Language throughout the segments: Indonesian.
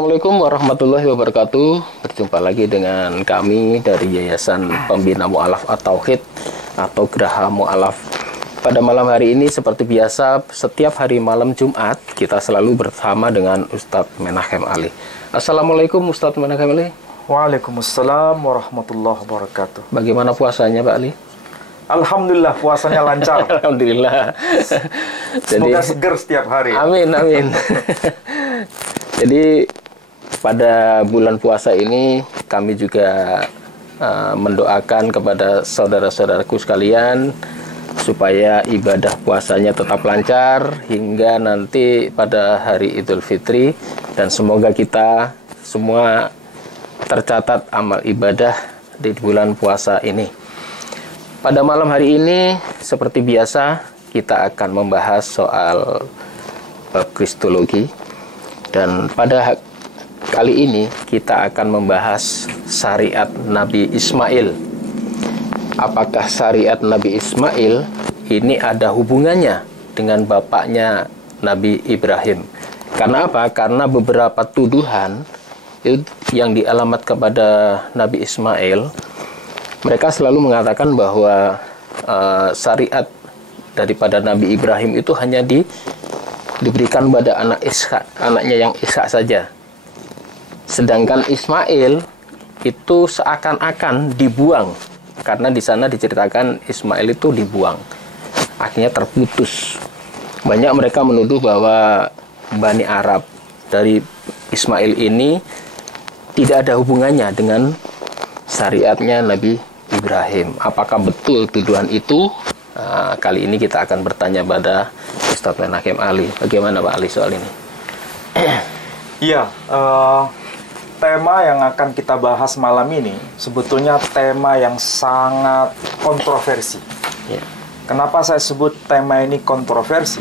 Assalamualaikum warahmatullahi wabarakatuh. Berjumpa lagi dengan kami dari Yayasan Pembina Mu'alaf At-Tauhid atau Geraha Mu'alaf. Pada malam hari ini seperti biasa, setiap hari malam Jumat kita selalu bersama dengan Ustadz Menachem Ali. Assalamualaikum Ustadz Menachem Ali. Waalaikumsalam warahmatullahi wabarakatuh. Bagaimana puasanya Pak Ali? Alhamdulillah puasanya lancar. Alhamdulillah. Semoga seger setiap hari. Amin, amin. Jadi pada bulan puasa ini kami juga mendoakan kepada saudara-saudaraku sekalian supaya ibadah puasanya tetap lancar hingga nanti pada hari Idul Fitri, dan semoga kita semua tercatat amal ibadah di bulan puasa ini. Pada malam hari ini seperti biasa kita akan membahas soal kristologi. Dan pada kali ini kita akan membahas syariat Nabi Ismail. Apakah syariat Nabi Ismail ini ada hubungannya dengan bapaknya Nabi Ibrahim? Karena apa? Karena beberapa tuduhan yang dialamat kepada Nabi Ismail, mereka selalu mengatakan bahwa syariat daripada Nabi Ibrahim itu hanya diberikan pada anaknya yang Ishak saja. Sedangkan Ismail itu seakan-akan dibuang, karena di sana diceritakan Ismail itu dibuang, akhirnya terputus. Banyak mereka menuduh bahwa Bani Arab dari Ismail ini tidak ada hubungannya dengan syariatnya Nabi Ibrahim. Apakah betul tuduhan itu? Kali ini kita akan bertanya pada Ustadz Menachem Ali. Bagaimana Pak Ali soal ini? Iya, tema yang akan kita bahas malam ini sebetulnya tema yang sangat kontroversi. Ya. Kenapa saya sebut tema ini kontroversi?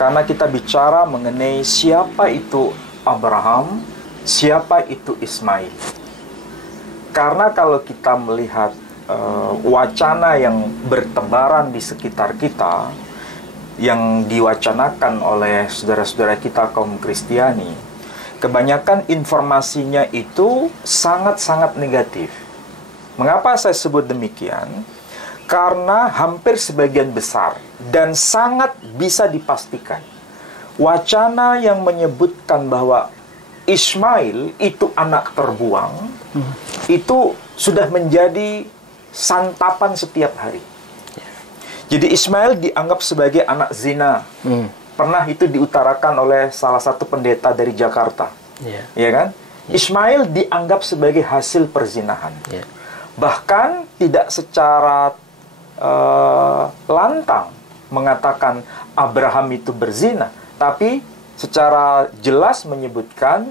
Karena kita bicara mengenai siapa itu Abraham, siapa itu Ismail. Karena kalau kita melihat wacana yang bertebaran di sekitar kita, yang diwacanakan oleh saudara-saudara kita kaum Kristiani, kebanyakan informasinya itu sangat-sangat negatif. Mengapa saya sebut demikian? Karena hampir sebagian besar dan sangat bisa dipastikan wacana yang menyebutkan bahwa Ismail itu anak terbuang, itu sudah menjadi santapan setiap hari. Jadi Ismail dianggap sebagai anak zina. Pernah itu diutarakan oleh salah satu pendeta dari Jakarta. Ya kan? Ismail dianggap sebagai hasil perzinahan. Bahkan tidak secara lantang mengatakan Abraham itu berzina, tapi secara jelas menyebutkan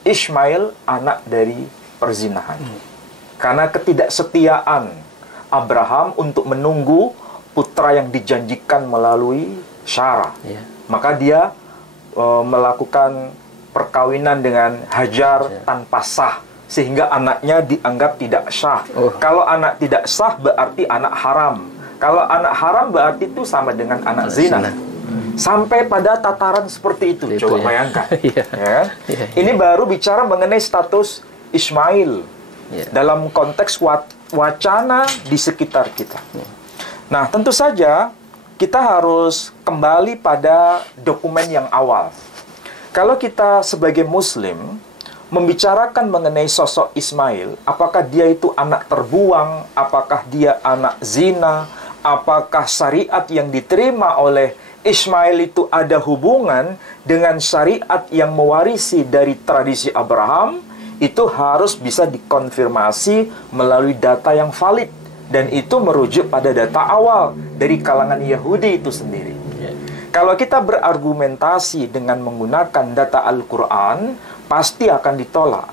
Ismail anak dari perzinahan. Karena ketidaksetiaan Abraham untuk menunggu putra yang dijanjikan melalui Sarah. Maka dia melakukan perkawinan dengan Hajar tanpa sah, sehingga anaknya dianggap tidak sah. Kalau anak tidak sah berarti anak haram. Kalau anak haram berarti itu sama dengan anak zina. Sampai pada tataran seperti itu. Coba bayangkan. Ya. Ini baru bicara mengenai status Ismail dalam konteks wacana di sekitar kita. Nah, tentu saja kita harus kembali pada dokumen yang awal. Kalau kita sebagai Muslim membicarakan mengenai sosok Ismail, apakah dia itu anak terbuang, apakah dia anak zina, apakah syariat yang diterima oleh Ismail itu ada hubungan dengan syariat yang mewarisi dari tradisi Abraham, itu harus bisa dikonfirmasi melalui data yang valid. Dan itu merujuk pada data awal dari kalangan Yahudi itu sendiri. Kalau kita berargumentasi dengan menggunakan data Al-Quran, pasti akan ditolak.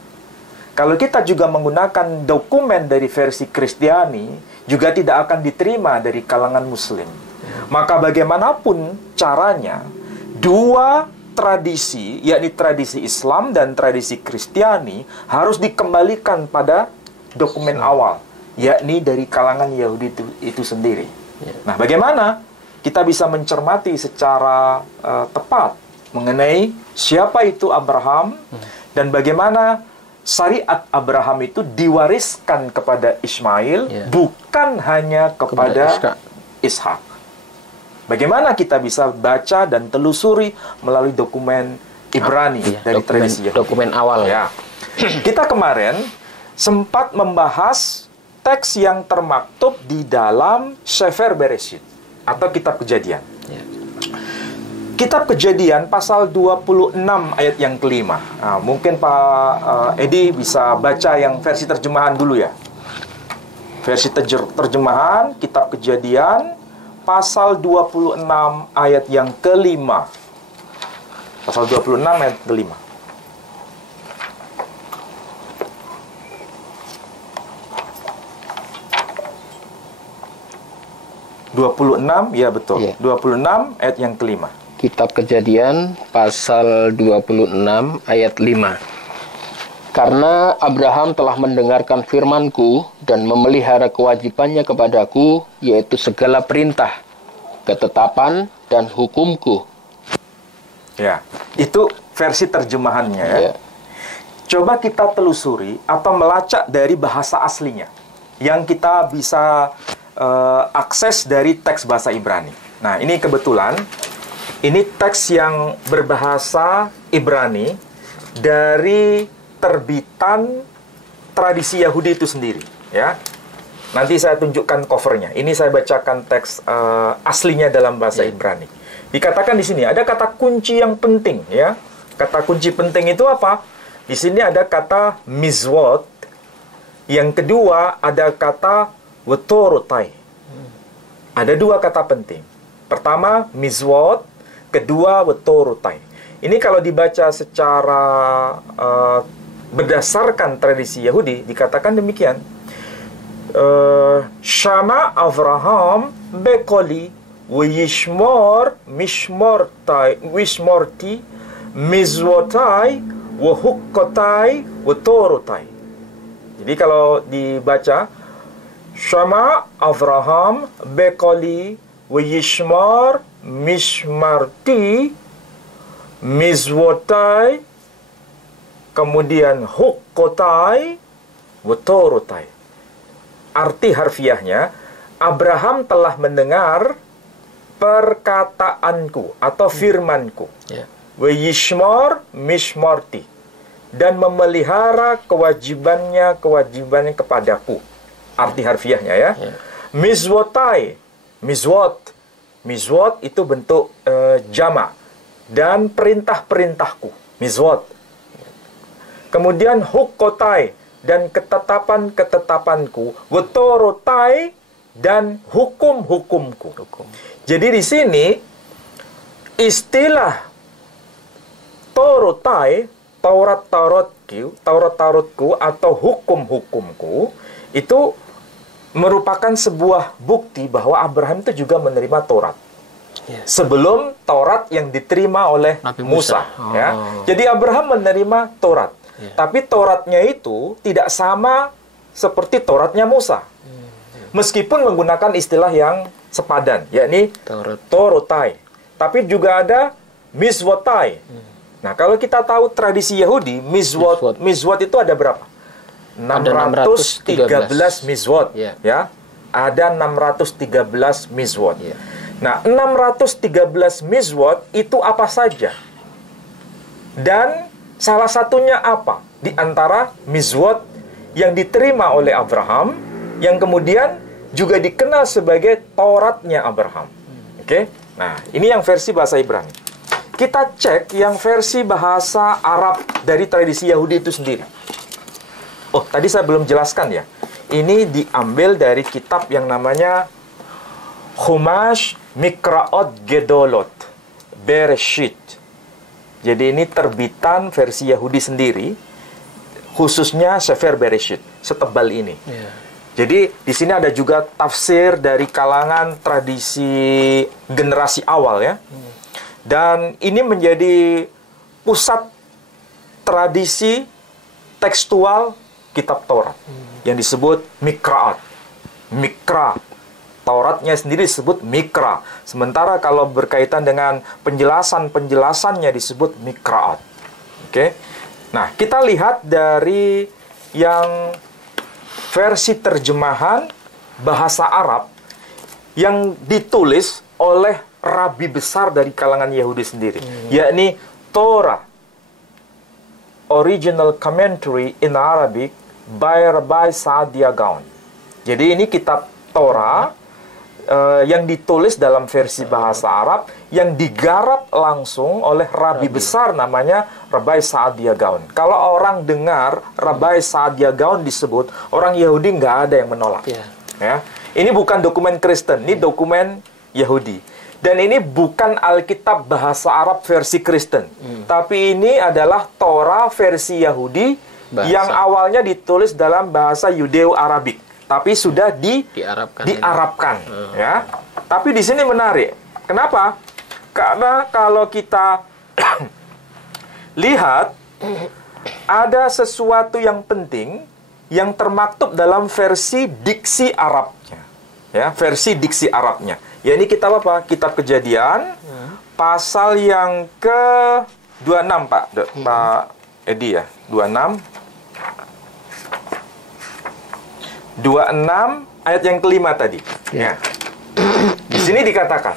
Kalau kita juga menggunakan dokumen dari versi Kristiani, juga tidak akan diterima dari kalangan Muslim. Maka bagaimanapun caranya, dua tradisi, yakni tradisi Islam dan tradisi Kristiani, harus dikembalikan pada dokumen awal, yakni dari kalangan Yahudi itu sendiri. Nah, bagaimana kita bisa mencermati secara tepat mengenai siapa itu Abraham, dan bagaimana syariat Abraham itu diwariskan kepada Ismail, bukan hanya kepada Ishak. Bagaimana kita bisa baca dan telusuri melalui dokumen Ibrani dari tradisi Yahudi. Dokumen awal. Ya. Kita kemarin sempat membahas teks yang termaktub di dalam Sefer Bereshit atau Kitab Kejadian. Kitab Kejadian pasal 26 ayat yang kelima. Nah, mungkin Pak Edi bisa baca yang versi terjemahan dulu ya. Versi terjemahan Kitab Kejadian pasal 26 ayat yang kelima. Pasal 26 ayat kelima. Ya betul. 26 ayat yang kelima. Kitab Kejadian pasal 26 ayat 5. Karena Abraham telah mendengarkan firman-Ku dan memelihara kewajibannya kepadaku, yaitu segala perintah, ketetapan, dan hukum-Ku. Ya, itu versi terjemahannya ya. Coba kita telusuri atau melacak dari bahasa aslinya yang kita bisa akses dari teks bahasa Ibrani. Nah, ini kebetulan ini teks yang berbahasa Ibrani dari terbitan tradisi Yahudi itu sendiri, ya. Nanti saya tunjukkan covernya. Ini saya bacakan teks aslinya dalam bahasa Ibrani. Dikatakan di sini ada kata kunci yang penting, ya. Kata kunci penting itu apa? Di sini ada kata mizwot. Yang kedua ada kata wetorotai. Ada dua kata penting. Pertama mizwot, kedua wetorotai. Ini kalau dibaca secara berdasarkan tradisi Yahudi dikatakan demikian. Shama Avraham bekoli wishmor mishmorti mizwotai wahukkotai wetorotai. Jadi kalau dibaca Shama Avraham bekoli wishmor mishmarti mizwotai kemudian hukkotai wetorotai. Arti harfiahnya, Abraham telah mendengar perkataanku atau firmanku. Weyishmor mishmorti, dan memelihara kewajibannya kepadaku. Arti harfiahnya ya. Mizwotai, mizwot itu bentuk jama, dan perintah-perintahku, mizwot. Kemudian hukkotai, dan ketetapan-ketetapanku, wetorotai, dan hukum-hukumku. Jadi di sini istilah torotai, Taurat-Tauratku atau hukum-hukumku itu merupakan sebuah bukti bahwa Abraham itu juga menerima Taurat. Sebelum Taurat yang diterima oleh Nabi Musa. Ya. Jadi Abraham menerima Taurat. Tapi Tauratnya itu tidak sama seperti Tauratnya Musa. Meskipun menggunakan istilah yang sepadan, yakni Torotai. Tapi juga ada mizwotai. Nah, kalau kita tahu tradisi Yahudi, mizwot itu ada berapa? 613 mizwot. Ya. Ada 613 mizwot. Nah, 613 mizwot itu apa saja? Dan salah satunya apa? Di antara mizwot yang diterima oleh Abraham, yang kemudian juga dikenal sebagai Tauratnya Abraham. Oke? Nah, ini yang versi bahasa Ibrani. Kita cek yang versi bahasa Arab dari tradisi Yahudi itu sendiri. Oh, tadi saya belum jelaskan ya. Ini diambil dari kitab yang namanya Chumash Mikraot Gedolot Bereshit. Jadi ini terbitan versi Yahudi sendiri, khususnya Sefer Bereshit, setebal ini. Jadi di sini ada juga tafsir dari kalangan tradisi generasi awal ya. Dan ini menjadi pusat tradisi tekstual kitab Taurat yang disebut Mikraat. Mikra. Tauratnya sendiri disebut Mikra. Sementara kalau berkaitan dengan penjelasannya disebut Mikraat. Oke. Nah, kita lihat dari yang versi terjemahan bahasa Arab yang ditulis oleh rabi besar dari kalangan Yahudi sendiri, yakni Torah, Original Commentary in Arabic by Rabbi Saadia Gaon. Jadi ini kitab Torah yang ditulis dalam versi bahasa Arab yang digarap langsung oleh rabi besar namanya Rabbi Saadia Gaon. Kalau orang dengar Rabbi Saadia Gaon disebut, orang Yahudi nggak ada yang menolak. Ya. Ini bukan dokumen Kristen, ini dokumen Yahudi. Dan ini bukan Alkitab bahasa Arab versi Kristen. Tapi ini adalah Torah versi Yahudi yang awalnya ditulis dalam bahasa Yudeo-Arabik. Tapi sudah diarabkan. Ya. Tapi di sini menarik. Kenapa? Karena kalau kita lihat, ada sesuatu yang penting yang termaktub dalam versi diksi Arabnya. Ya, versi diksi Arabnya. Ya, ini kitab apa? Kitab Kejadian, pasal yang ke-26, Pak Edi ya. 26 ayat yang kelima tadi. Ya. Di sini dikatakan,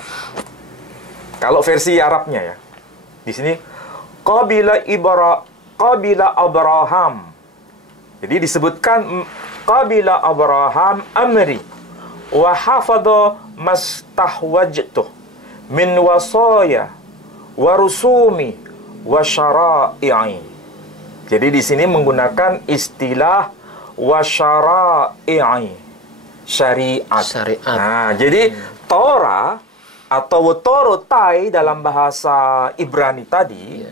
kalau versi Arabnya ya, di sini qabila Abraham. Jadi disebutkan qabila Abraham amri wa hafadha mastahwajtuh min wasaya wa rusumi wa syara'i. Jadi di sini menggunakan istilah wa syara'i, syariat. Nah, jadi Torah atau Torotai dalam bahasa Ibrani tadi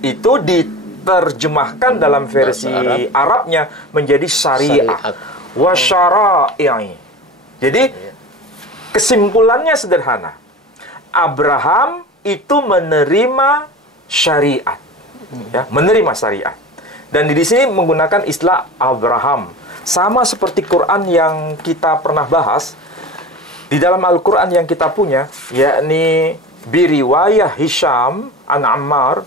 itu diterjemahkan dalam versi Arabnya menjadi syariat. Wa syara'i. Jadi kesimpulannya sederhana. Abraham itu menerima syariat. Ya, menerima syariat. Dan di sini menggunakan istilah Abraham. Sama seperti Quran yang kita pernah bahas. Di dalam Al-Quran yang kita punya, yakni biriwayah Hisham an Ammar,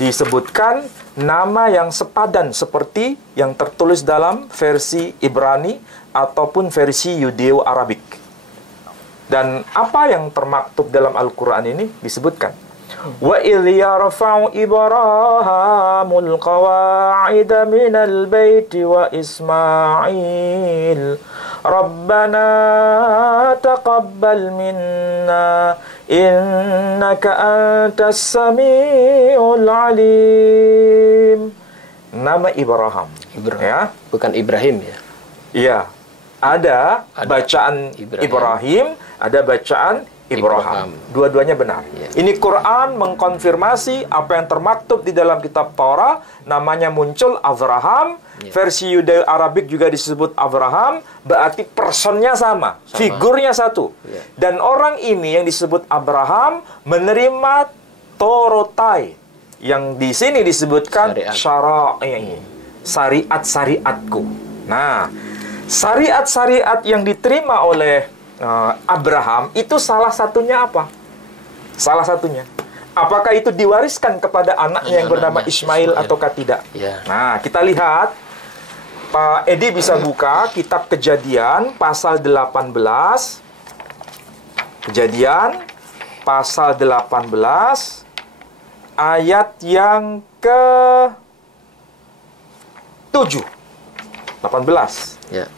disebutkan nama yang sepadan seperti yang tertulis dalam versi Ibrani ataupun versi Yudeo-Arabik. Dan apa yang termaktub dalam Al-Quran ini disebutkan. Wa idh yarfa'u Ibrahimul qawa'ida minal baiti wa Ismail Rabbana taqabbal minna innaka antas samiul alim. Nama Ibrahim. Ya, bukan Ibrahim ya. Iya. Ada bacaan Ibrahim, ada bacaan Ibrahim. Dua-duanya benar. Ini Quran mengkonfirmasi apa yang termaktub di dalam kitab Torah, namanya muncul Abraham. Versi Yudeo-Arabik juga disebut Abraham, berarti personnya sama. Figurnya satu. Dan orang ini yang disebut Abraham menerima Torotai, yang di sini disebutkan syara'i, syariat-syariatku. Nah, syariat-syariat yang diterima oleh Abraham itu salah satunya apa? Salah satunya. Apakah itu diwariskan kepada anaknya yang bernama Ismail ataukah tidak? Nah, kita lihat. Pak Edi bisa buka kitab Kejadian pasal 18. Kejadian pasal 18 ayat yang ke-7. 18. Ya.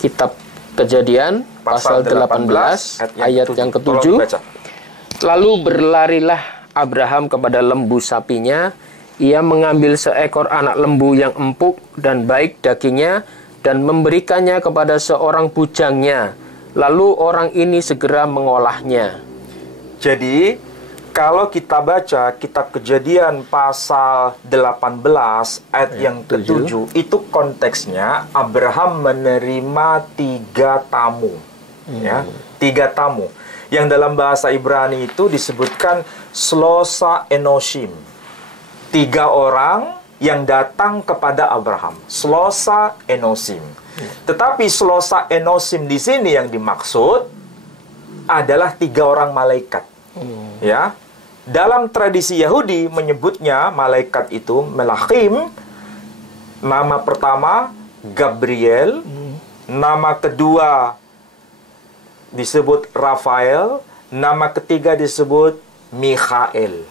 Kitab Kejadian pasal 18 ayat yang ke-7. Lalu berlarilah Abraham kepada lembu sapinya. Ia mengambil seekor anak lembu yang empuk dan baik dagingnya dan memberikannya kepada seorang bujangnya. Lalu orang ini segera mengolahnya. Jadi, kalau kita baca kitab Kejadian pasal 18 ayat yang ke-7, itu konteksnya Abraham menerima 3 tamu. Ya, 3 tamu. Yang dalam bahasa Ibrani itu disebutkan Shlosa Enoshim. 3 orang yang datang kepada Abraham. Shlosa Enoshim. Tetapi Shlosa Enoshim di sini yang dimaksud adalah 3 orang malaikat. Ya. dalam tradisi Yahudi menyebutnya malaikat itu Melachim. Nama pertama Gabriel, nama kedua disebut Rafael, nama ketiga disebut Mikhael.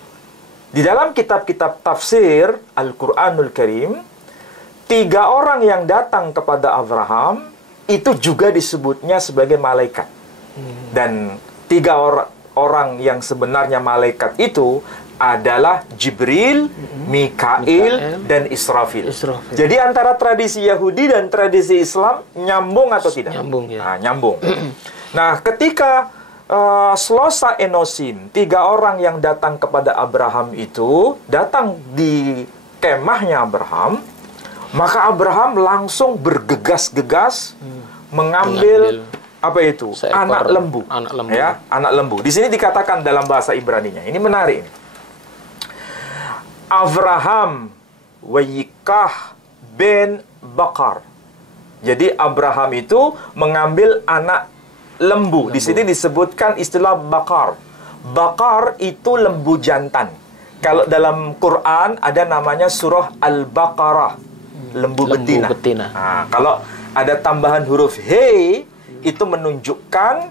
Di dalam kitab-kitab tafsir Al-Quranul Karim, 3 orang yang datang kepada Abraham itu juga disebutnya sebagai malaikat. Dan 3 orang yang sebenarnya malaikat itu adalah Jibril, Mikail, dan Israfil. Jadi antara tradisi Yahudi dan tradisi Islam nyambung atau tidak? Nyambung, ya. Nah, nyambung. Nah, ketika Slosa Enosim, 3 orang yang datang kepada Abraham itu datang di kemahnya Abraham, maka Abraham langsung bergegas-gegas mengambil apa itu? Anak lembu. Anak lembu. Ya, anak lembu. Di sini dikatakan dalam bahasa Ibraninya. Ini menarik. Abraham wayikah ben Bakar. Jadi Abraham itu mengambil anak lembu. Di sini disebutkan istilah bakar. Bakar itu lembu jantan. Kalau dalam Quran ada namanya surah Al-Baqarah, lembu betina. Nah, kalau ada tambahan huruf he, itu menunjukkan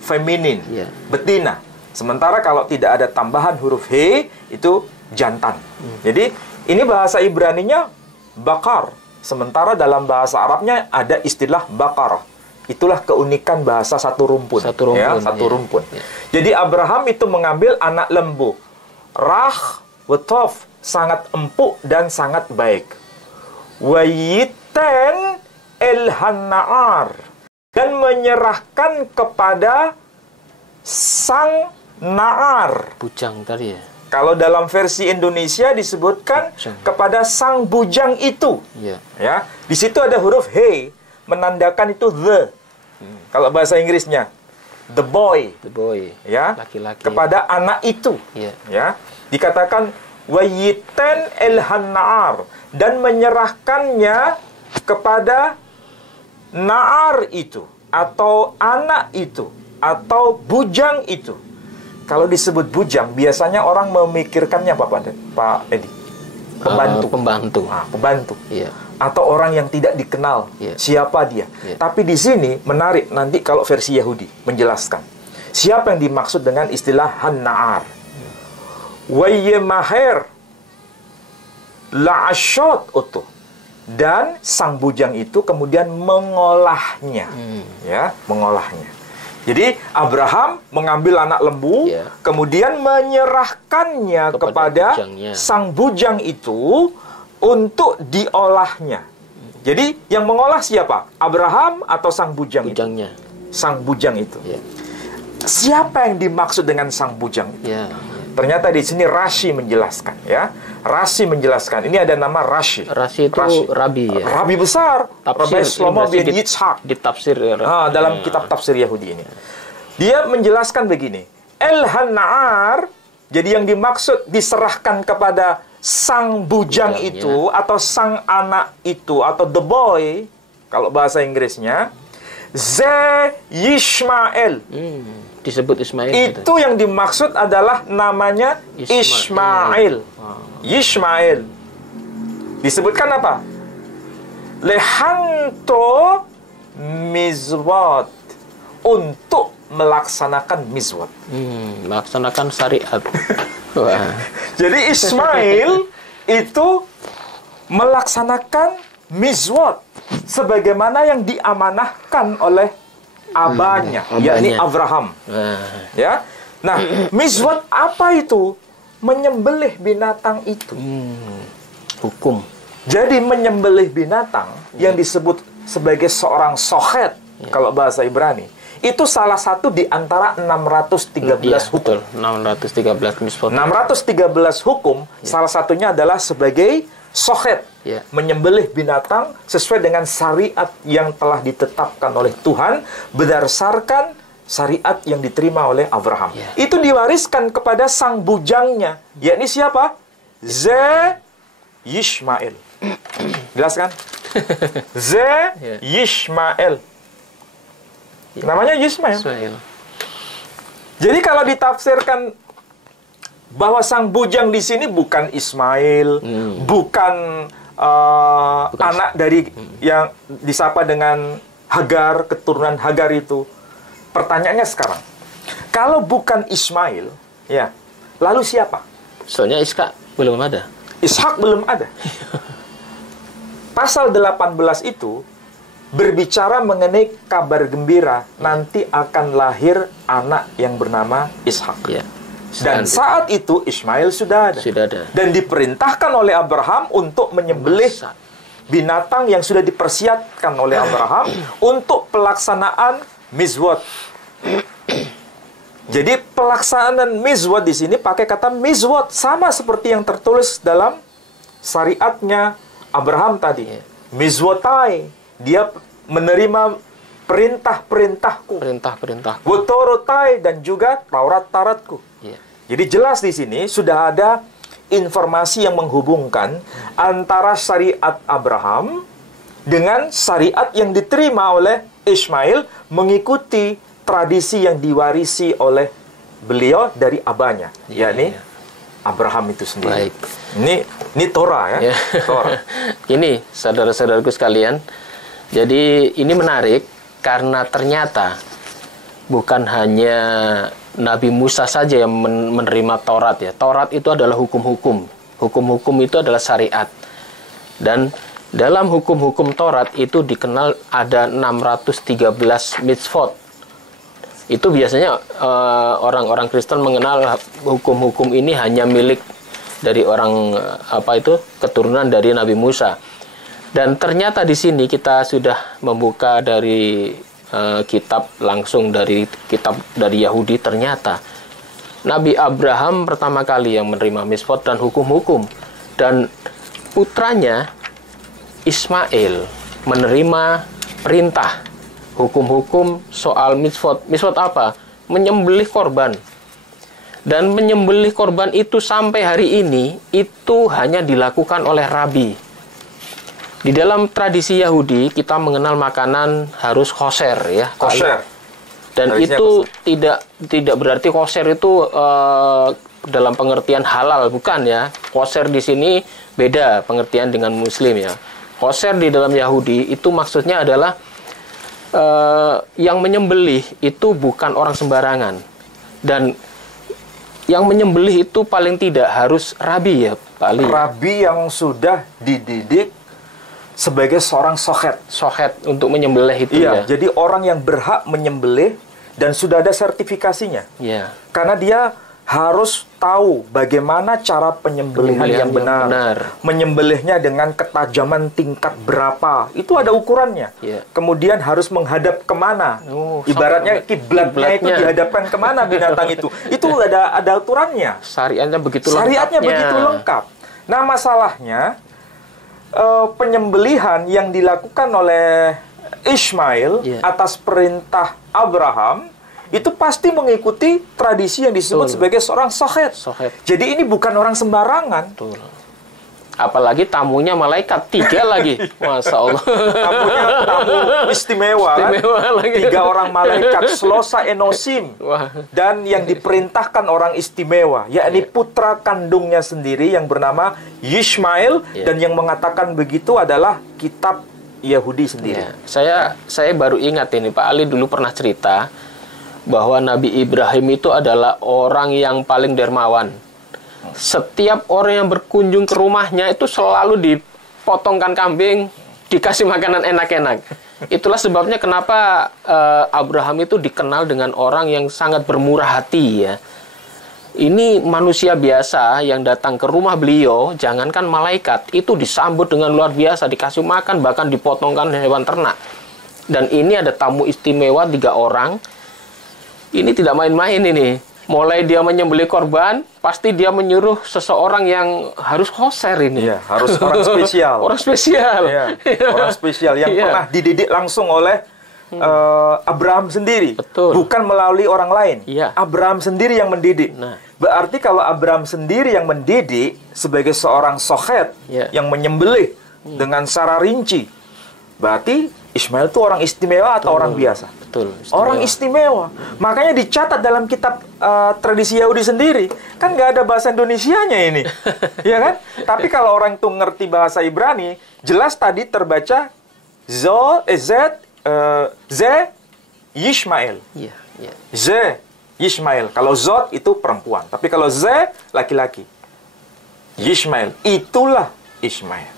feminin, betina. Sementara kalau tidak ada tambahan huruf he, itu jantan. Jadi ini bahasa Ibraninya bakar. Sementara dalam bahasa Arabnya ada istilah bakarah. Itulah keunikan bahasa satu rumpun. Satu rumpun. Jadi Abraham itu mengambil anak lembu. Rah, wetof, sangat empuk dan sangat baik. Wayiten elhannaar, dan menyerahkan kepada sang naar. Bujang tadi ya. Kalau dalam versi Indonesia disebutkan kepada sang bujang itu. Ya, di situ ada huruf he, menandakan itu the. Kalau bahasa Inggrisnya the boy. Ya, laki-laki. Kepada anak itu. Ya, dikatakan wayiten elhannaar, dan menyerahkannya kepada naar itu, atau anak itu, atau bujang itu. Kalau disebut bujang, biasanya orang memikirkannya apa, Pak Edi? Pembantu. Pembantu. Atau orang yang tidak dikenal. Siapa dia? Tapi di sini menarik, nanti kalau versi Yahudi menjelaskan. Siapa yang dimaksud dengan istilah hannaar? Wayyemaher la'ashot utuh. Dan sang bujang itu kemudian mengolahnya. Ya, mengolahnya. Jadi Abraham mengambil anak lembu, kemudian menyerahkannya kepada sang bujang itu untuk diolahnya. Jadi yang mengolah siapa? Abraham atau sang bujang Bujangnya. itu? Sang bujang itu. Siapa yang dimaksud dengan sang bujang itu? Ternyata di sini Rashi menjelaskan, ya. Rashi menjelaskan. Ini ada nama Rashi. Rashi itu rabi, ya. Rabi besar. Rabbi Shlomo bin Yitzhak. Ditafsir dalam kitab tafsir Yahudi ini. Dia menjelaskan begini. El-Hannar, jadi yang dimaksud diserahkan kepada sang bujang itu, atau sang anak itu, atau the boy, kalau bahasa Inggrisnya, Ze Yishmael. Disebut Ismail. Itu yang dimaksud adalah namanya Ismail. Yishmael. Disebutkan apa? Lehanto mizwat, untuk melaksanakan mizwat. Melaksanakan syariat. Jadi Ismail itu melaksanakan mizwat sebagaimana yang diamanahkan oleh abahnya, yakni Abraham. Ya. Nah, mizwat apa itu? Menyembelih binatang itu. Hukum. Jadi menyembelih binatang yang disebut sebagai seorang sohet, kalau bahasa Ibrani, itu salah satu di antara 613 hukum. Betul, 613 misfot. 613 hukum, salah satunya adalah sebagai sohet, menyembelih binatang sesuai dengan syariat yang telah ditetapkan oleh Tuhan berdasarkan syariat yang diterima oleh Abraham. Itu diwariskan kepada sang bujangnya, yakni siapa? Ze Yishmael. Jelas kan? Ze Yishmael. Namanya Yishmael. Jadi kalau ditafsirkan bahwa sang bujang di sini bukan Ismail, bukan anak dari yang disapa dengan Hagar, keturunan Hagar itu. Pertanyaannya sekarang, kalau bukan Ismail, ya, lalu siapa? Soalnya Ishak belum ada. Ishak belum ada. Pasal 18 itu berbicara mengenai kabar gembira, nanti akan lahir anak yang bernama Ishak. Ya. Dan saat itu Ismail sudah ada. Sudah ada. Dan diperintahkan oleh Abraham untuk menyembelih binatang yang sudah dipersiapkan oleh Abraham untuk pelaksanaan mizwat. Jadi pelaksanaan mizwat di sini pakai kata mizwat, sama seperti yang tertulis dalam syariatnya Abraham tadi. Mizwatai, dia menerima perintah-perintahku. Perintah-perintahku. Wotorotai, dan juga Taurat-Tauratku. Ya. Jadi jelas di sini sudah ada informasi yang menghubungkan antara syariat Abraham dengan syariat yang diterima oleh Ismail mengikuti tradisi yang diwarisi oleh beliau dari abahnya, yakni Abraham itu sendiri. Baik. Ini Torah ya. Torah. Ini saudara-saudaraku sekalian, jadi ini menarik karena ternyata bukan hanya Nabi Musa saja yang menerima Taurat ya. Taurat itu adalah hukum-hukum. Hukum-hukum itu adalah syariat. Dan dalam hukum-hukum Taurat itu dikenal ada 613 mitzvot. Itu biasanya orang-orang Kristen mengenal hukum-hukum ini hanya milik dari orang keturunan dari Nabi Musa. Dan ternyata di sini kita sudah membuka dari kitab langsung dari kitab dari Yahudi, ternyata Nabi Abraham pertama kali yang menerima mitzvot dan hukum-hukum, dan putranya Ismail menerima perintah hukum-hukum soal mitzvot. Mitzvot apa? Menyembelih korban. Dan menyembelih korban itu sampai hari ini itu hanya dilakukan oleh rabi. Di dalam tradisi Yahudi kita mengenal makanan harus kosher ya. Kosher. Dan Tradisinya itu tidak berarti kosher itu dalam pengertian halal, bukan ya. Kosher di sini beda pengertian dengan muslim ya. Kosher di dalam Yahudi itu maksudnya adalah yang menyembelih itu bukan orang sembarangan. Dan yang menyembelih itu paling tidak harus rabi ya, Pak Ali. Rabi yang sudah dididik sebagai seorang sohet untuk menyembelih itu ya. Jadi orang yang berhak menyembelih dan sudah ada sertifikasinya. Iya. Karena dia harus tahu bagaimana cara penyembelihan yang benar. Menyembelihnya dengan ketajaman tingkat berapa. Itu ada ukurannya. Iya. Kemudian harus menghadap kemana. Ibaratnya kiblatnya itu dihadapkan kemana binatang itu. Itu ada aturannya. Syariatnya begitu lengkap. Nah, masalahnya penyembelihan yang dilakukan oleh Ismail atas perintah Abraham itu pasti mengikuti tradisi yang disebut sebagai seorang sohet. Jadi ini bukan orang sembarangan. Betul. Apalagi tamunya malaikat 3 lagi. Masya Allah. Tamunya tamu istimewa kan? Lagi. 3 orang malaikat, Slosa Enosim. Dan yang diperintahkan orang istimewa, yakni putra kandungnya sendiri yang bernama Yishmael. Dan yang mengatakan begitu adalah kitab Yahudi sendiri. Saya baru ingat ini, Pak Ali dulu pernah cerita bahwa Nabi Ibrahim itu adalah orang yang paling dermawan. Setiap orang yang berkunjung ke rumahnya itu selalu dipotongkan kambing, dikasih makanan enak-enak. Itulah sebabnya kenapa Abraham itu dikenal dengan orang yang sangat bermurah hati ya. Ini manusia biasa yang datang ke rumah beliau, jangankan malaikat, itu disambut dengan luar biasa, dikasih makan, bahkan dipotongkan hewan ternak. Dan ini ada tamu istimewa 3 orang. Ini tidak main-main ini. Mulai dia menyembelih korban, pasti dia menyuruh seseorang yang harus kosher ini. Iya, harus orang spesial. Orang spesial. Iya, orang spesial yang pernah dididik langsung oleh Abraham sendiri. Betul. Bukan melalui orang lain. Iya. Abraham sendiri yang mendidik. Nah. Berarti kalau Abraham sendiri yang mendidik sebagai seorang sohet yang menyembelih dengan secara rinci, berarti Ismail itu orang istimewa atau orang biasa? Betul. Orang istimewa. Makanya dicatat dalam kitab tradisi Yahudi sendiri. Kan nggak ada bahasa Indonesianya ini. Ya kan? Tapi kalau orang itu ngerti bahasa Ibrani, jelas tadi terbaca Z, Yishmael. Iya, iya. Z, Yishmael. Kalau Zot itu perempuan. Tapi kalau Z, laki-laki. Yishmael. Itulah Ismail.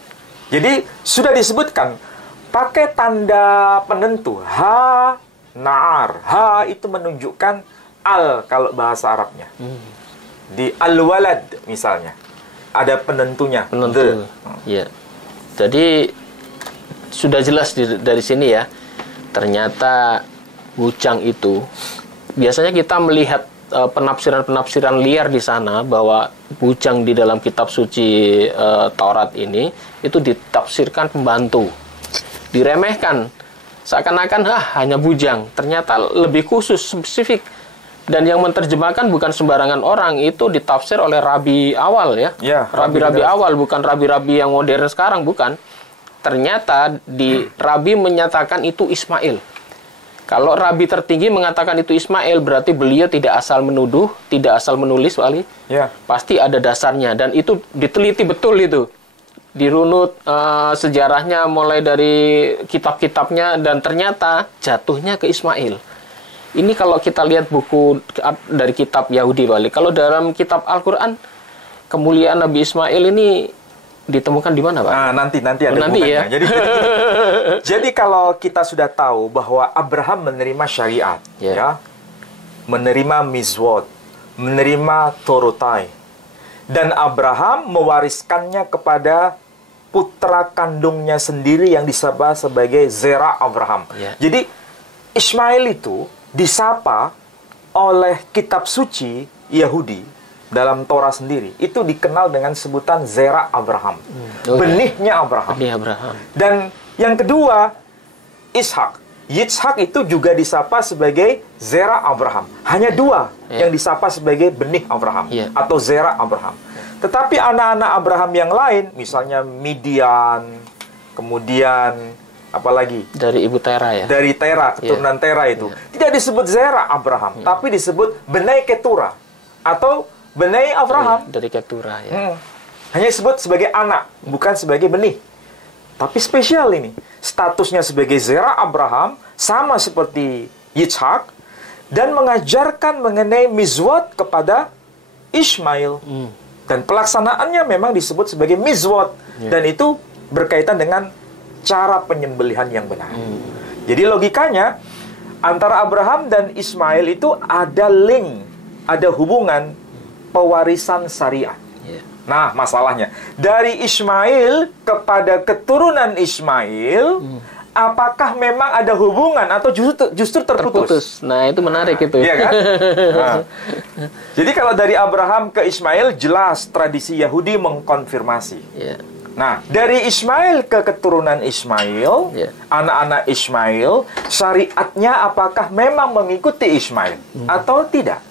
Jadi, sudah disebutkan pakai tanda penentu ha, nar. Ha itu menunjukkan al kalau bahasa Arabnya. Di al-walad misalnya ada penentunya. Penentu. Ya. Jadi sudah jelas dari sini ya. Ternyata bujang itu biasanya kita melihat penafsiran-penafsiran liar di sana bahwa bujang di dalam kitab suci Taurat ini itu ditafsirkan pembantu. Diremehkan, seakan-akan hanya bujang, ternyata lebih khusus, spesifik. Dan yang menerjemahkan bukan sembarangan orang, itu ditafsir oleh rabi awal ya, rabi-rabi awal, bukan rabi-rabi yang modern sekarang, bukan. Ternyata rabi menyatakan itu Ismail. Kalau rabi tertinggi mengatakan itu Ismail, berarti beliau tidak asal menuduh, tidak asal menulis, Wali. Ya. Pasti ada dasarnya, dan itu diteliti betul itu. Dirunut sejarahnya mulai dari kitab-kitabnya dan ternyata jatuhnya ke Ismail. Ini kalau kita lihat buku dari kitab Yahudi balik. Kalau dalam kitab Al-Quran kemuliaan Nabi Ismail ini ditemukan di mana, Pak? Nah, nanti ada nanti ya. Jadi kalau kita sudah tahu bahwa Abraham menerima syariat, ya, menerima mizwot, menerima torotai, dan Abraham mewariskannya kepada putra kandungnya sendiri yang disapa sebagai Zera Abraham. Jadi Ismail itu disapa oleh kitab suci Yahudi dalam Torah sendiri. Itu dikenal dengan sebutan Zera Abraham. Benihnya Abraham. Benih Abraham. Dan yang kedua, Ishak. Yitzhak itu juga disapa sebagai Zera Abraham. Hanya dua yang disapa sebagai benih Abraham atau Zera Abraham. Tetapi anak-anak Abraham yang lain, misalnya Midian, kemudian apalagi dari ibu Tera ya. Dari Tera, keturunan Tera itu tidak disebut Zera Abraham, tapi disebut Benai Ketura atau Benai Abraham. Dari Ketura ya. Hanya disebut sebagai anak, bukan sebagai benih. Tapi spesial ini, statusnya sebagai Zera Abraham sama seperti Yitzhak dan mengajarkan mengenai mizwat kepada Ismail. Dan pelaksanaannya memang disebut sebagai mizwat. Dan itu berkaitan dengan cara penyembelihan yang benar. Jadi logikanya, antara Abraham dan Ismail itu ada link, ada hubungan pewarisan syariat. Nah, masalahnya, dari Ismail kepada keturunan Ismail, apakah memang ada hubungan atau justru terputus? Nah, itu menarik itu. Iya kan? Nah, jadi kalau dari Abraham ke Ismail, jelas tradisi Yahudi mengkonfirmasi. Nah, dari Ismail ke keturunan Ismail, anak-anak Ismail, syariatnya apakah memang mengikuti Ismail atau tidak?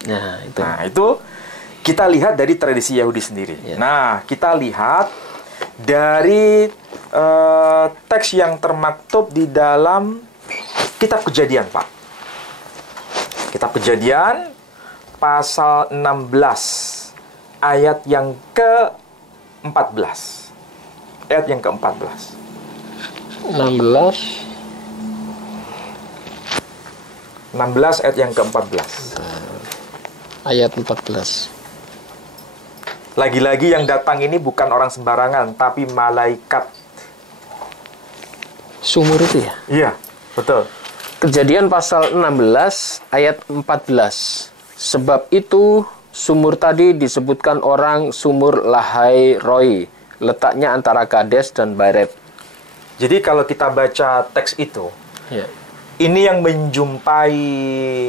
Nah, itu kita lihat dari tradisi Yahudi sendiri. Nah, kita lihat dari teks yang termaktub di dalam Kitab Kejadian, Pak. Kitab Kejadian pasal 16 ayat yang ke-14. Ayat yang ke-14. 16 ayat yang ke-14. Ayat 14. Lagi-lagi yang datang ini bukan orang sembarangan, tapi malaikat. Sumur itu ya? Iya, betul. Kejadian pasal 16 ayat 14. Sebab itu sumur tadi disebutkan orang sumur Lahai Roi, letaknya antara Kades dan Bareb. Jadi kalau kita baca teks itu, ini yang menjumpai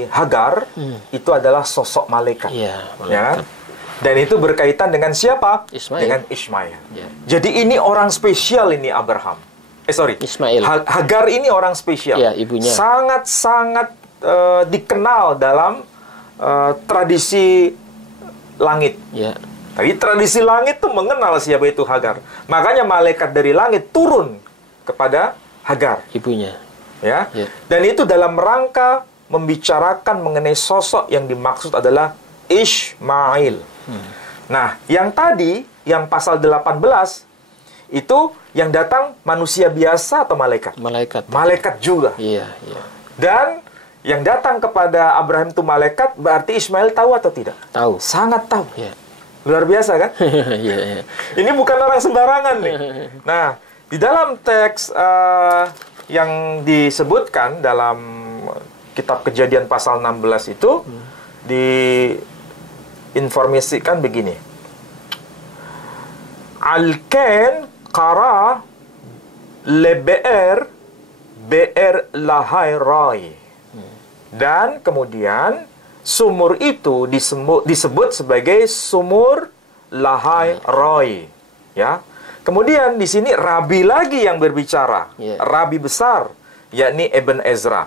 Hagar itu adalah sosok malaikat. Ya. Dan itu berkaitan dengan siapa? Ismail. Dengan Ismail. Jadi ini orang spesial ini Abraham. Ismail. Hagar ini orang spesial. Ibunya. Sangat-sangat dikenal dalam tradisi langit. Tapi tradisi langit itu mengenal siapa itu Hagar. Makanya malaikat dari langit turun kepada Hagar. Ibunya. Ya. Ya. Dan itu dalam rangka membicarakan mengenai sosok yang dimaksud adalah Ismail. Nah, yang tadi, yang pasal 18, itu yang datang manusia biasa atau malaikat? Malaikat. Malaikat juga. Iya, iya. Dan yang datang kepada Abraham itu malaikat, berarti Ismail tahu atau tidak? Tahu. Sangat tahu. Iya. Luar biasa kan? Iya, iya. Ini bukan orang sembarangan nih. Nah, di dalam teks yang disebutkan dalam kitab Kejadian pasal 16 itu diinformasikan begini. Al-Ken qara lebe'er be'er lahai rai. Dan kemudian sumur itu disebut sebagai sumur lahai rai. Ya. Kemudian di sini rabi lagi yang berbicara. Yeah. Rabi besar, yakni Ibn Ezra.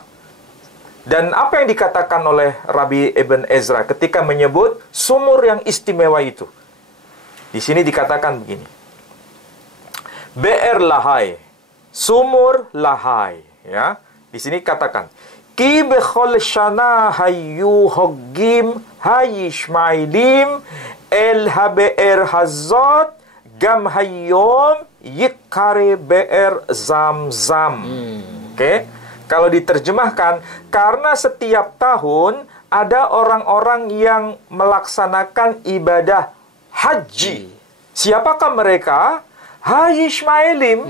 Dan apa yang dikatakan oleh Rabi Ibn Ezra ketika menyebut sumur yang istimewa itu? Di sini dikatakan begini. Be'er lahai, sumur lahai. Ya, di sini katakan. Ki bechol shana hayu hoggim hayishmailim el habe'er hazot gam hayyom yikare be'er zam-zam. Oke. Kalau diterjemahkan, karena setiap tahun ada orang-orang yang melaksanakan ibadah haji. Siapakah mereka? Hayishmailim.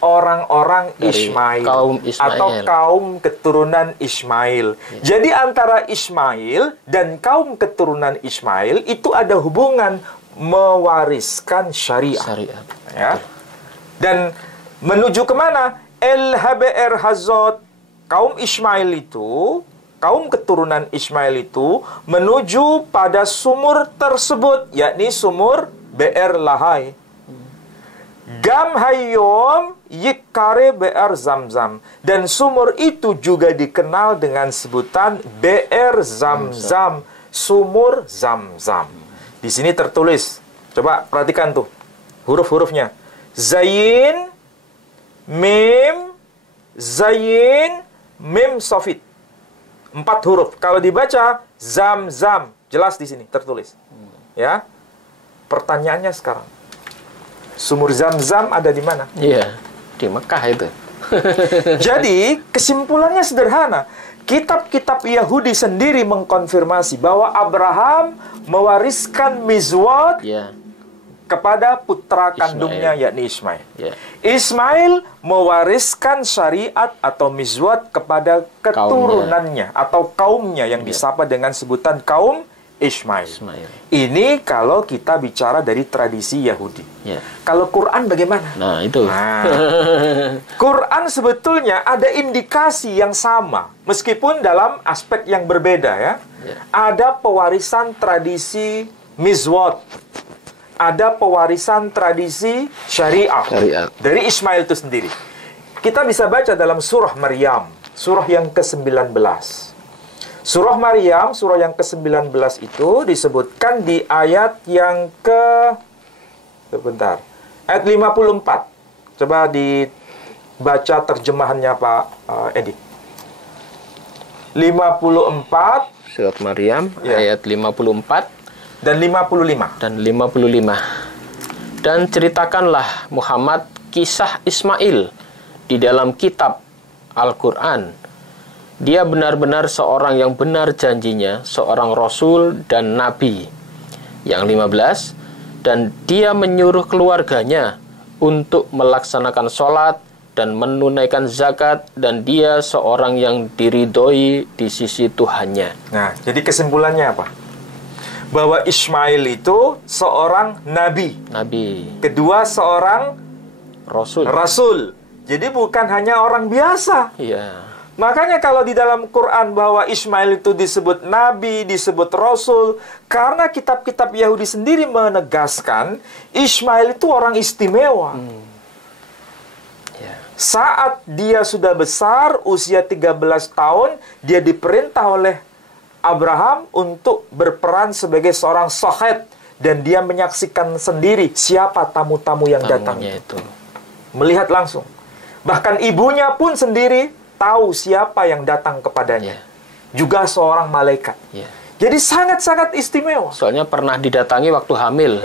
Orang-orang Ismail, kaum Ismail atau kaum keturunan Ismail. Jadi antara Ismail dan kaum keturunan Ismail itu ada hubungan mewariskan syariat. Syariat. Ya. Dan menuju kemana? El-Habe'er Hazot. Kaum Ismail itu, kaum keturunan Ismail itu menuju pada sumur tersebut, yakni sumur Be'er Lahai. Gam hayyom yikare be'er zam-zam. Dan sumur itu juga dikenal dengan sebutan be'er zam-zam. Sumur zam-zam. Di sini tertulis. Coba perhatikan tuh. Huruf-hurufnya. Zayin, mim, zayin, mim sofit. 4 huruf. Kalau dibaca zam-zam. Jelas di sini tertulis. Ya. Pertanyaannya sekarang. Sumur Zam-Zam ada di mana? Iya, di Mekah itu. Jadi, kesimpulannya sederhana. Kitab-kitab Yahudi sendiri mengkonfirmasi bahwa Abraham mewariskan mizwat Iya. kepada putra Ismail. kandungnya, yakni Ismail. Iya. Ismail mewariskan syariat atau mizwat kepada keturunannya atau kaumnya yang disapa dengan sebutan kaum Ismail. Ini kalau kita bicara dari tradisi Yahudi. Ya. Kalau Quran bagaimana? Nah, itu. Nah, Quran sebetulnya ada indikasi yang sama, meskipun dalam aspek yang berbeda ya. Ya. Ada pewarisan tradisi mizwat, ada pewarisan tradisi syariah dari Ismail itu sendiri. Kita bisa baca dalam surah Maryam, surah yang ke-19. Surah Maryam, surah yang ke-19 itu disebutkan di ayat yang ayat 54. Coba dibaca terjemahannya Pak Edi. 54. Surat Maryam, ayat 54. Dan 55. Dan ceritakanlah Muhammad kisah Ismail di dalam kitab Al-Quran. Dia benar-benar seorang yang benar janjinya, seorang Rasul dan Nabi. Yang 15, dan dia menyuruh keluarganya untuk melaksanakan sholat dan menunaikan zakat, dan dia seorang yang diridhoi di sisi Tuhannya. Nah, jadi kesimpulannya apa? Bahwa Ismail itu seorang Nabi. Kedua, seorang Rasul. Jadi bukan hanya orang biasa. Iya. Makanya kalau di dalam Quran bahwa Ismail itu disebut Nabi, disebut Rasul, karena kitab-kitab Yahudi sendiri menegaskan Ismail itu orang istimewa. Saat dia sudah besar, usia 13 tahun, dia diperintah oleh Abraham untuk berperan sebagai seorang sohet, dan dia menyaksikan sendiri siapa tamu-tamu yang datang itu. Melihat langsung. Bahkan ibunya pun sendiri tahu siapa yang datang kepadanya. Juga seorang malaikat. Jadi sangat-sangat istimewa. Soalnya pernah didatangi waktu hamil.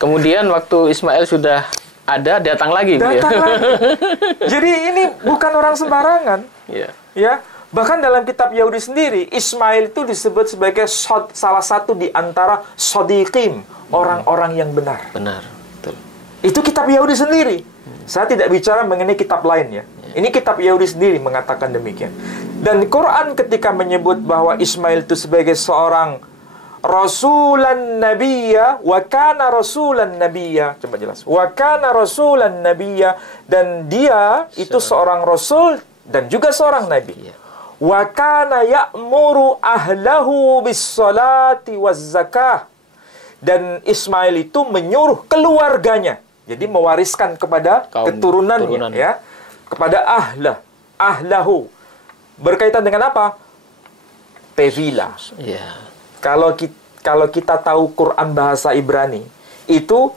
Kemudian waktu Ismail sudah ada, datang lagi. Datang lagi. Jadi ini bukan orang sembarangan. Ya. Bahkan dalam kitab Yahudi sendiri, Ismail itu disebut sebagai salah satu di antara shodiqim, orang-orang yang benar. Benar. Betul. Itu kitab Yahudi sendiri. Saya tidak bicara mengenai kitab lain ya. Ini kitab Yahudi sendiri mengatakan demikian. Dan Quran ketika menyebut bahwa Ismail itu sebagai seorang rasulan nabiyya, wa kana rasulan nabiyya. Coba jelas. Wa kana rasulan nabiyya, dan dia itu seorang rasul dan juga seorang nabi. Wa kana ya'muru ahlahu bis-salati waz-zakah. Dan Ismail itu menyuruh keluarganya. Jadi mewariskan kepada keturunannya ya. Kepada ahlahu. Berkaitan dengan apa? Tevila. Kalau kita tahu Quran bahasa Ibrani, itu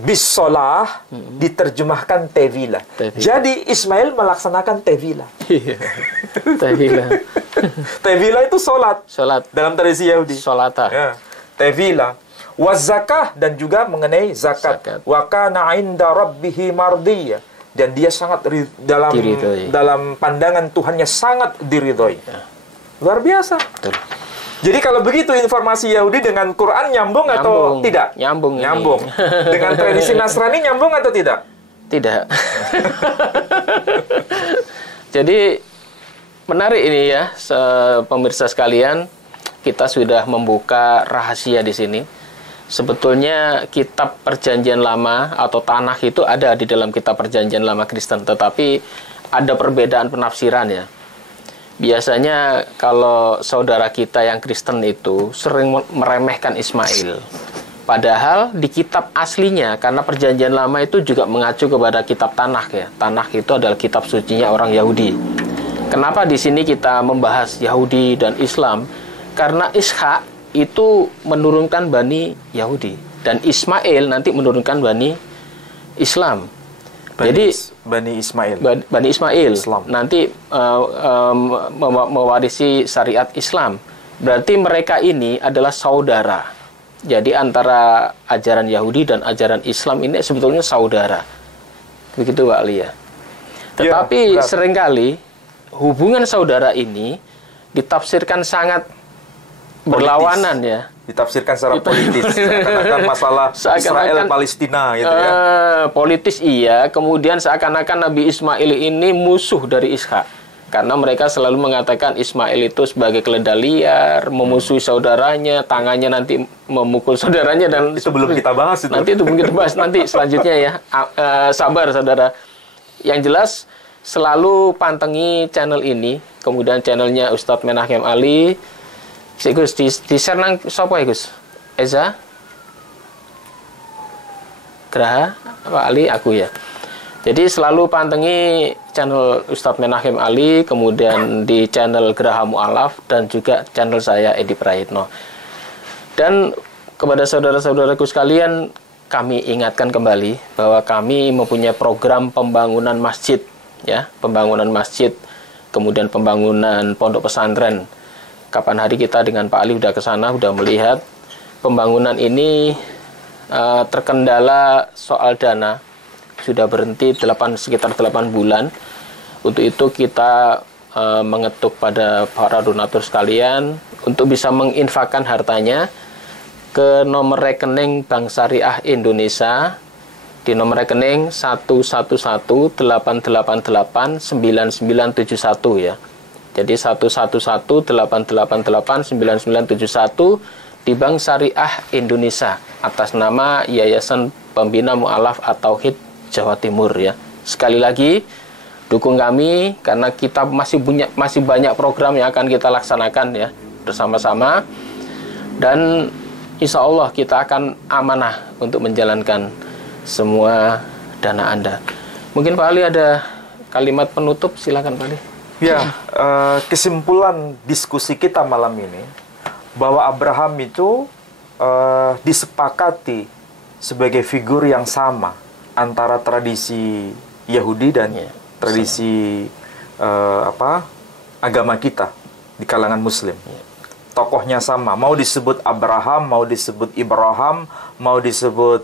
bis-solah diterjemahkan tevila. Jadi Ismail melaksanakan tevila. Tevila itu solat. Dalam tradisi Yahudi. Solata. Tevila. Waz-zakah, dan juga mengenai zakat. Wa kana 'inda rabbihi mardiyya. Dan dia sangat dalam pandangan Tuhannya sangat diridhoi. Luar biasa. Betul. Jadi kalau begitu informasi Yahudi dengan Quran nyambung atau tidak? Nyambung. Dengan tradisi Nasrani nyambung atau tidak? Tidak. Jadi menarik ini ya, pemirsa sekalian, kita sudah membuka rahasia di sini. Sebetulnya kitab Perjanjian Lama atau Tanakh itu ada di dalam kitab Perjanjian Lama Kristen, tetapi ada perbedaan penafsiran ya. Biasanya kalau saudara kita yang Kristen itu sering meremehkan Ismail. Padahal di kitab aslinya, karena Perjanjian Lama itu juga mengacu kepada kitab Tanakh ya. Tanakh itu adalah kitab sucinya orang Yahudi. Kenapa di sini kita membahas Yahudi dan Islam? Karena Ishak itu menurunkan Bani Yahudi, dan Ismail nanti menurunkan Bani Islam. Jadi Bani Ismail Islam nanti mewarisi syariat Islam. Berarti mereka ini adalah saudara. Jadi antara ajaran Yahudi dan ajaran Islam ini sebetulnya saudara. Begitu Pak Lia. Tetapi seringkali hubungan saudara ini ditafsirkan sangat berlawanan ya. Ditafsirkan secara politis, seakan-akan masalah Israel-Palestina gitu ya. Politis iya, kemudian seakan-akan Nabi Ismail ini musuh dari Ishak. Karena mereka selalu mengatakan Ismail itu sebagai keledai liar, memusuhi saudaranya, tangannya nanti memukul saudaranya, dan itu belum kita bahas itu. Nanti itu belum kita bahas nanti selanjutnya ya. Sabar saudara. Yang jelas selalu pantengi channel ini, kemudian channelnya Ustadz Menachem Ali. Gus di-share nang sapa ya Gus? Eza? Graha? Pak Ali? Aku ya. Jadi selalu pantengi channel Ustadz Menachem Ali, kemudian di channel Graha Mu'alaf, dan juga channel saya Edi Prayitno. Dan kepada saudara-saudaraku sekalian, kami ingatkan kembali bahwa kami mempunyai program pembangunan masjid, ya, pembangunan masjid, kemudian pembangunan pondok pesantren. Kapan hari kita dengan Pak Ali sudah ke sana, sudah melihat pembangunan ini terkendala soal dana, sudah berhenti sekitar 8 bulan. Untuk itu kita mengetuk pada para donatur sekalian untuk bisa menginfakkan hartanya ke nomor rekening Bank Syariah Indonesia di nomor rekening 111888991 ya. Jadi 111888991 di Bank Syariah Indonesia atas nama Yayasan Pembina Mu'alaf At-Tauhid Jawa Timur ya. Sekali lagi dukung kami karena kita masih banyak program yang akan kita laksanakan ya bersama-sama, dan insya Allah kita akan amanah untuk menjalankan semua dana Anda. Mungkin Pak Ali ada kalimat penutup, silakan Pak Ali. Ya, kesimpulan diskusi kita malam ini bahwa Abraham itu disepakati sebagai figur yang sama antara tradisi Yahudi dan tradisi agama kita di kalangan Muslim. Tokohnya sama, mau disebut Abraham, mau disebut Ibrahim, mau disebut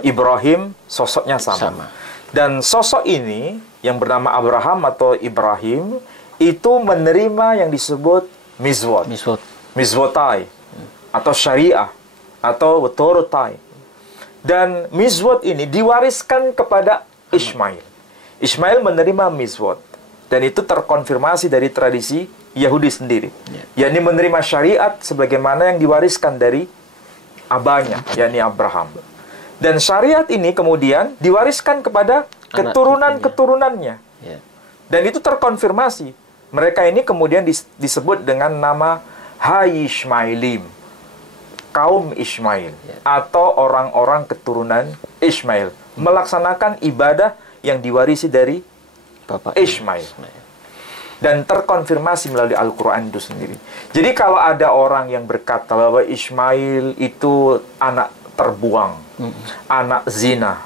Ibrahim, sosoknya sama. Dan sosok ini yang bernama Abraham atau Ibrahim itu menerima yang disebut mizwotai atau syariah atau torotai. Dan mizwot ini diwariskan kepada Ismail. Ismail menerima mizwot. Dan itu terkonfirmasi dari tradisi Yahudi sendiri. Yakni menerima syariat sebagaimana yang diwariskan dari abahnya, yakni Abraham. Dan syariat ini kemudian diwariskan kepada keturunan-keturunannya. Dan itu terkonfirmasi. Mereka ini kemudian disebut dengan nama Hayishmailim, kaum Ismail, atau orang-orang keturunan Ismail, melaksanakan ibadah yang diwarisi dari Bapak Ismail. Dan terkonfirmasi melalui Al-Quran itu sendiri. Jadi kalau ada orang yang berkata bahwa Ismail itu anak terbuang, anak zina,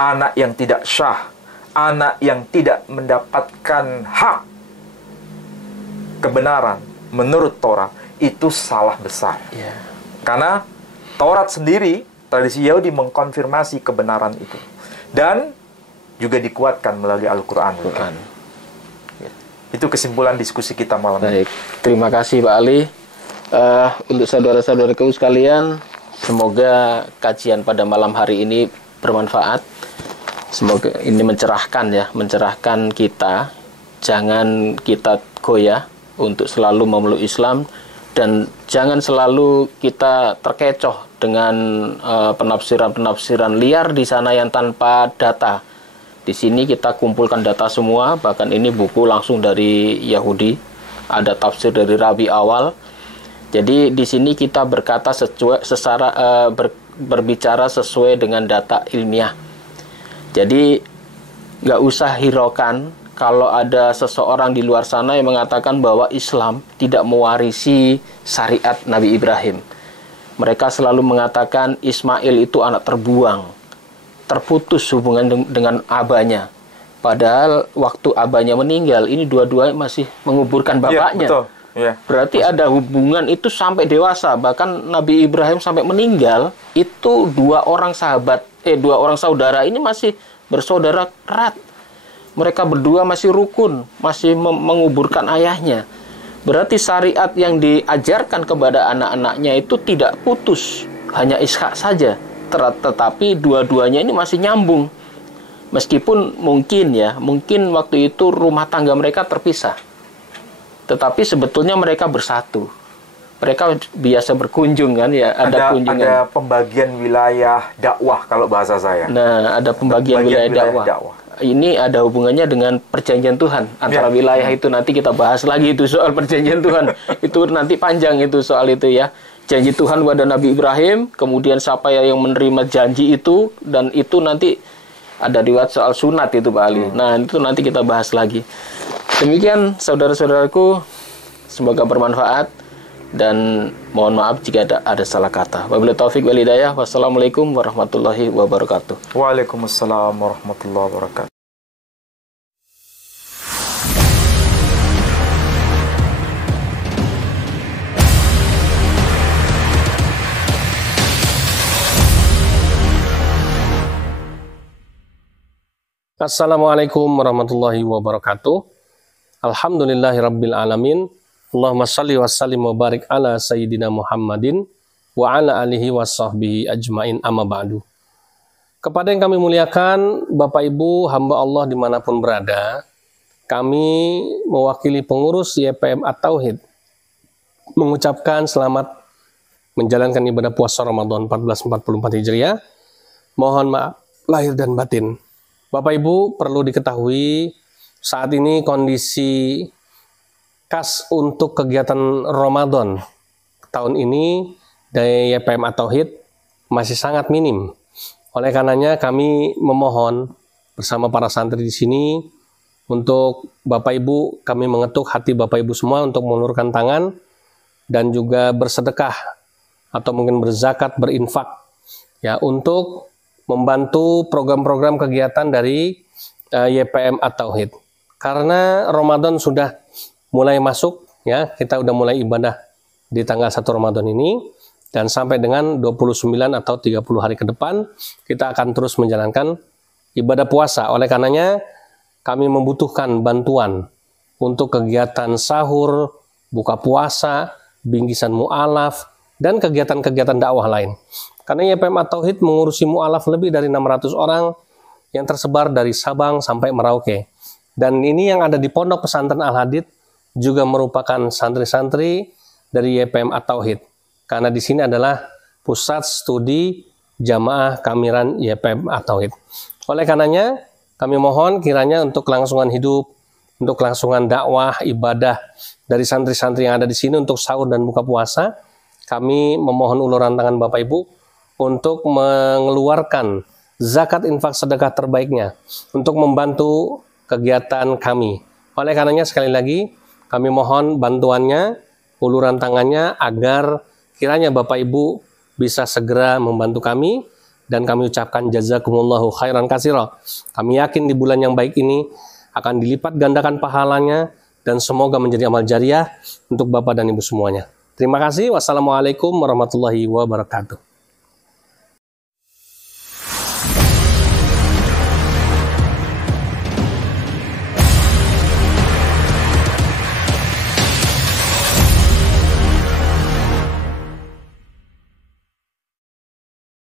anak yang tidak syah, anak yang tidak mendapatkan hak kebenaran menurut Torah, itu salah besar. Karena Taurat sendiri, tradisi Yahudi mengkonfirmasi kebenaran itu. Dan juga dikuatkan melalui Al-Quran. Itu kesimpulan diskusi kita malam ini. Baik, terima kasih Pak Ali. Untuk saudara-saudaraku sekalian, semoga kajian pada malam hari ini bermanfaat. Semoga ini mencerahkan kita. Jangan kita goyah untuk selalu memeluk Islam, dan jangan selalu kita terkecoh dengan penafsiran-penafsiran liar di sana yang tanpa data. Di sini kita kumpulkan data semua, bahkan ini buku langsung dari Yahudi, ada tafsir dari Rabi awal. Jadi di sini kita berkata berbicara sesuai dengan data ilmiah. Jadi nggak usah hiraukan kalau ada seseorang di luar sana yang mengatakan bahwa Islam tidak mewarisi syariat Nabi Ibrahim. Mereka selalu mengatakan Ismail itu anak terbuang, terputus hubungan dengan abahnya. Padahal waktu abahnya meninggal, ini dua-duanya masih menguburkan bapaknya. Betul. Berarti ada hubungan itu sampai dewasa. Bahkan Nabi Ibrahim sampai meninggal, itu dua orang saudara ini masih bersaudara erat. Mereka berdua masih rukun, masih menguburkan ayahnya. Berarti syariat yang diajarkan kepada anak-anaknya itu tidak putus, hanya Ishak saja. Tetapi dua-duanya ini masih nyambung. Meskipun mungkin waktu itu rumah tangga mereka terpisah. Tetapi sebetulnya mereka bersatu. Mereka biasa berkunjung kan ya, ada kunjungan. Ada pembagian wilayah dakwah kalau bahasa saya. Nah, ada pembagian wilayah dakwah. Ini ada hubungannya dengan perjanjian Tuhan antara wilayah itu. Nanti kita bahas lagi itu soal perjanjian Tuhan. Itu nanti panjang itu soal itu ya. Janji Tuhan kepada Nabi Ibrahim, kemudian siapa yang menerima janji itu, dan itu nanti ada riwayat soal sunat itu Pak Ali. Nah, itu nanti kita bahas lagi. Demikian saudara-saudaraku, semoga bermanfaat dan mohon maaf jika ada salah kata. Wabillahi taufik wal hidayah. Wassalamualaikum warahmatullahi wabarakatuh. Waalaikumsalam warahmatullahi wabarakatuh. Assalamualaikum warahmatullahi wabarakatuh. Alhamdulillahirabbil alamin. Allahumma salli wa sallim wa barik ala sayyidina Muhammadin wa ala alihi wa sahbihi ajmain, amma ba'du. Kepada yang kami muliakan, Bapak Ibu hamba Allah dimanapun berada, kami mewakili pengurus YPM At-Tauhid mengucapkan selamat menjalankan ibadah puasa Ramadan 1444 Hijriah. Mohon maaf lahir dan batin. Bapak Ibu perlu diketahui saat ini kondisi kas untuk kegiatan Ramadan tahun ini dari YPM At-Tauhid masih sangat minim. Oleh karenanya kami memohon bersama para santri di sini untuk Bapak Ibu, kami mengetuk hati Bapak Ibu semua untuk mengulurkan tangan dan juga bersedekah atau mungkin berzakat, berinfak ya, untuk membantu program-program kegiatan dari YPM At-Tauhid. karena Ramadan sudah mulai masuk ya, kita udah mulai ibadah di tanggal 1 Ramadan ini dan sampai dengan 29 atau 30 hari ke depan kita akan terus menjalankan ibadah puasa. Oleh karenanya kami membutuhkan bantuan untuk kegiatan sahur, buka puasa, bingkisan mu'alaf, dan kegiatan-kegiatan dakwah lain. Karena YPM At-Tauhid mengurusi mu'alaf lebih dari 600 orang yang tersebar dari Sabang sampai Merauke. Dan ini yang ada di Pondok Pesantren Al-Hadid juga merupakan santri-santri dari YPM At-Tauhid. Karena di sini adalah pusat studi jamaah kamiran YPM At-Tauhid. Oleh karenanya, kami mohon kiranya untuk kelangsungan hidup, untuk kelangsungan dakwah, ibadah dari santri-santri yang ada di sini untuk sahur dan buka puasa, kami memohon uluran tangan Bapak Ibu untuk mengeluarkan zakat infak sedekah terbaiknya untuk membantu kegiatan kami. Oleh karenanya sekali lagi kami mohon bantuannya, uluran tangannya agar kiranya Bapak Ibu bisa segera membantu kami dan kami ucapkan jazakumullahu khairan katsira. Kami yakin di bulan yang baik ini akan dilipat gandakan pahalanya dan semoga menjadi amal jariah untuk Bapak dan Ibu semuanya. Terima kasih. Wassalamualaikum warahmatullahi wabarakatuh.